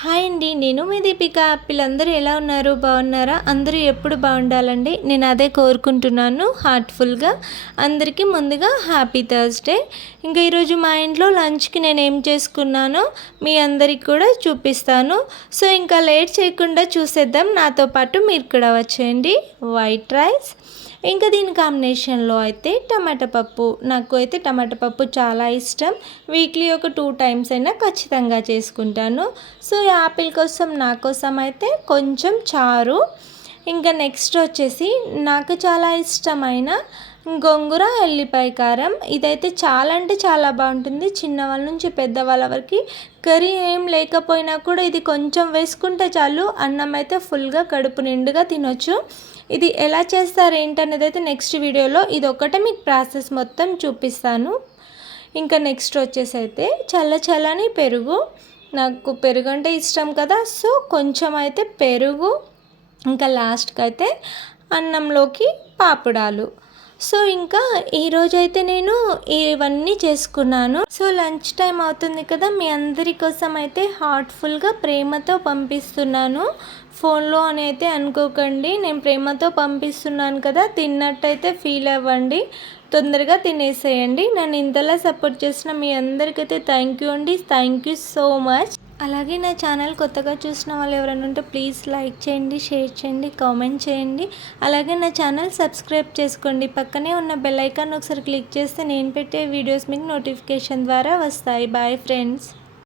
Hi అండి. నేను మీ దీపిక. పిల్లలందరూ ఎలా ఉన్నారు? బాగున్నారా? అందరూ ఎప్పుడు బాగుండాలండి. నేను అదే కోరుకుంటున్నాను హార్ట్ఫుల్గా. అందరికీ ముందుగా హ్యాపీ థర్స్డే. ఇంకా ఈరోజు మా ఇంట్లో లంచ్కి నేను ఏం చేసుకున్నానో మీ అందరికి కూడా చూపిస్తాను. సో ఇంకా లేట్ చేయకుండా చూసేద్దాం. నాతో పాటు మీరు కూడా వచ్చేయండి. వైట్ రైస్, ఇంకా దీని కాంబినేషన్లో అయితే టమాటా పప్పు. నాకు అయితే టమాటా పప్పు చాలా ఇష్టం. వీక్లీ ఒక 2 టైమ్స్ అయినా ఖచ్చితంగా చేసుకుంటాను. సో యాపిల్ కోసం నా కోసం అయితే కొంచెం చారు. ఇంకా నెక్స్ట్ వచ్చేసి నాకు చాలా ఇష్టమైన గోంగూర ఎల్లిపాయ కారం. ఇదైతే చాలా అంటే చాలా బాగుంటుంది. చిన్నవాళ్ళ నుంచి పెద్దవాళ్ళ వరకు కర్రీ ఏం లేకపోయినా కూడా ఇది కొంచెం వేసుకుంటే చాలు, అన్నం అయితే ఫుల్గా కడుపు నిండుగా తినొచ్చు. ఇది ఎలా చేస్తారు ఏంటనేది అయితే నెక్స్ట్ వీడియోలో ఇది ఒకటే మీకు ప్రాసెస్ మొత్తం చూపిస్తాను. ఇంకా నెక్స్ట్ వచ్చేసి అయితే చల్లని పెరుగు. నాకు పెరుగు అంటే ఇష్టం కదా, సో కొంచెం అయితే పెరుగు. ఇంకా లాస్ట్కి అయితే అన్నంలోకి పాపుడాలు. సో ఇంకా ఈరోజైతే నేను ఇవన్నీ చేసుకున్నాను. సో లంచ్ టైం అవుతుంది కదా, మీ అందరి కోసం అయితే హార్ట్ఫుల్గా ప్రేమతో పంపిస్తున్నాను. ఫోన్లో అని అయితే అనుకోకండి, నేను ప్రేమతో పంపిస్తున్నాను కదా, తిన్నట్టయితే ఫీల్ అవ్వండి. తొందరగా తినేసేయండి. నన్ను ఇంతలా సపోర్ట్ చేసిన మీ అందరికైతే థ్యాంక్ యూ అండి. Thank you so much. అలాగే నా ఛానల్ కొత్తగా చూసిన వాళ్ళు ఎవరైనా ఉంటే ప్లీజ్ లైక్ చేయండి, షేర్ చేయండి, కామెంట్ చేయండి. అలాగే నా ఛానల్ సబ్స్క్రైబ్ చేసుకోండి. పక్కనే ఉన్న బెల్ ఐకాన్ ఒకసారి క్లిక్ చేస్తే నేను పెట్టే వీడియోస్ మీకు నోటిఫికేషన్ ద్వారా వస్తాయి. Bye friends.